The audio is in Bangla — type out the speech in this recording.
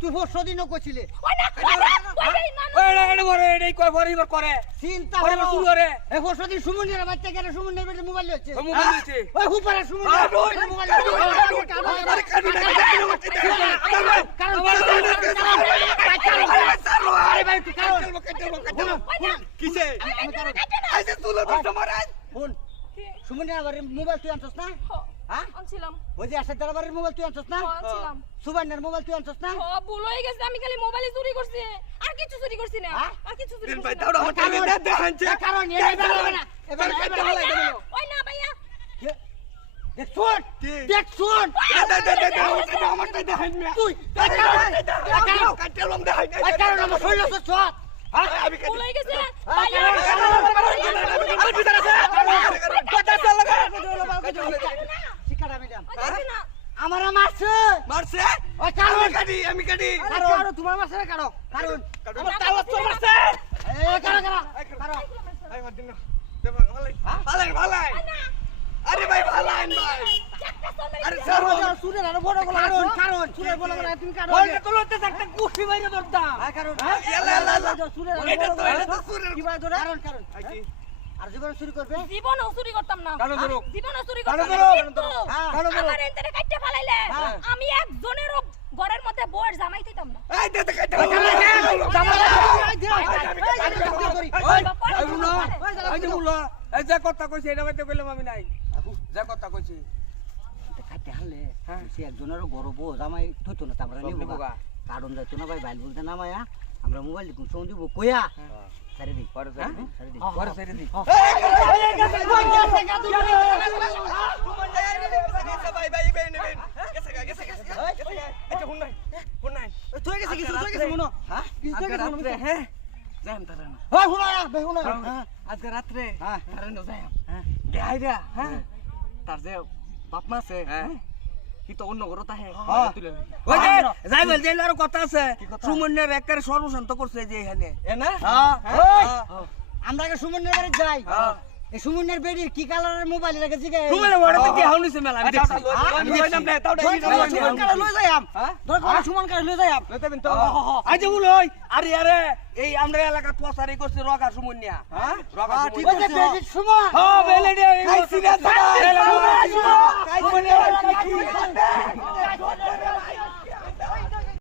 তুই পরশু দিনও চিন্তা করে এই পরশু দিন সুমনের বাচ্চা কেন সুমনের বেটে মোবাইল হচ্ছে মোবাইল হচ্ছে। ওই হুপারে সুমনের মোবাইল কাটো, হচ্ছে কাটো, কাটো, না, কাটো না, কাটো না, কাটো না। আমার দইলো, কাটো না, কাটো না, কাটো না। আরে ভাই, তুই কাটো, কাটো, কাটো, কাটো না। ওই না। কিসে? আমি কাটো না, কাটো না। আইসে তুলো তো তোমার আজ। ফোন সুমনের আবার মোবাইল তুই আনছস না হ্যাঁ আনছিলাম, ওই যে আসাদ দালাবারের মোবাইল তুই আনছস না আনছিলাম। সুবর্ণের মোবাইল তুই আনছস না হ, ভুল হয়ে গেছে, আমি খালি মোবাইলে চুরি করছি আর কিছু চুরি করছি না হ্যাঁ? আর কিছু চুরি ভাই। দাও কারণ না এবার এবার আমার হ্যাঁ। ভুল হয়ে মারছে মারছে? ওই কারণ কাটি, আমি কাটি। কারণ তোমার মারছে না কারণ কারণ আমার তাওয়া তো মারছে। এ কারণ কারণ কারণ এই মার দিন না। দে, ভাই, ভাই। আরে কারণ সুরের আরও বড় গলা কারণ কারণ সুরের বড় গলা তুমি কারণ ওইটা তো লড়তে থাকতে কুস্তি বাইরে ধরতাম। হ্যাঁ কারণ এলা, এলা, এলা। সুরের আরও বড় গলা এটা তো সুরের- কি ভাই কারণ কারণ আর জীবন শুরু করবে জীবনও চুরি করতাম না কারণ ধরো। জীবনও চুরি করতাম না কিন্তু ধরো। হ্যাঁ, কারণ ধরো। আমার এন্টারে কাটতে ফালাইলে হ্যাঁ। আমি একজনেরও ঘরের মধ্যে বউয়ের জামাই দিতাম না দে, দে, কাটতে জামাই, এই যে কথা কইছে, এটা বাইতে কইলাম আমি নাই। যে কথা কইছে। খাইতে হারলে হ্যাঁ। সে একজনের গরব জামাই থইতো না সব নিব। কারণ যাইতো না ভাই বাইল বলতে নামায়া আমরা মোবাইল দিকুন ফোন দিব কইয়া সারি দি পরে হ্যাঁ সারি। সারি পরে সারি মনো হ্যাঁ মনো হ্যাঁ না হ্যাঁ হ্যাঁ আজকে রাত্রে হ্যাঁ। তারা হ্যাঁ? হ্যাঁ। তার যে বাপ মা আছে হ্যাঁ। কি তো অন্য ঘরত আহে। তুলে লই। ওই যে যাই বল যে আর কথা আছে। একের সর্বশান্ত করছে যে এখানে। এ না? হ্যাঁ। আমরা আগে সুমনের বাড়ি যাই। হ্যাঁ। এই সুমনের বেডির কি কালারের মোবাইল রেখে জিগে সুমনের ওড়াতে কি হাউনিছে মেলা আমি দেখছি। হ্যাঁ, আমি কইলাম না তাও দেখি সুমন কালে লই যাই আম। হ্যাঁ? দরকার সুমন কালে লই যাই আম। আজ হই আরে আরে এই আমরা এলাকা তো সারি করছে রগা নিয়া। হ্যাঁ? রগা ঠিক আছে সুমন। হ্যাঁ বেলে দে খাইছি